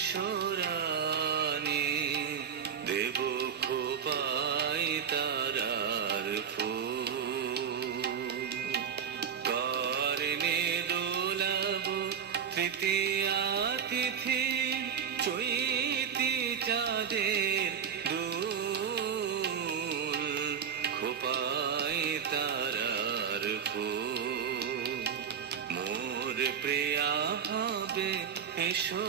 এসরানি দেব খোপাই তারার ফুল কারণে দোলাব তৃতীয়া তিথি চৈতি চাঁদের দুল খোপাই তারার ফুল মোর প্রিয়া হবে এসো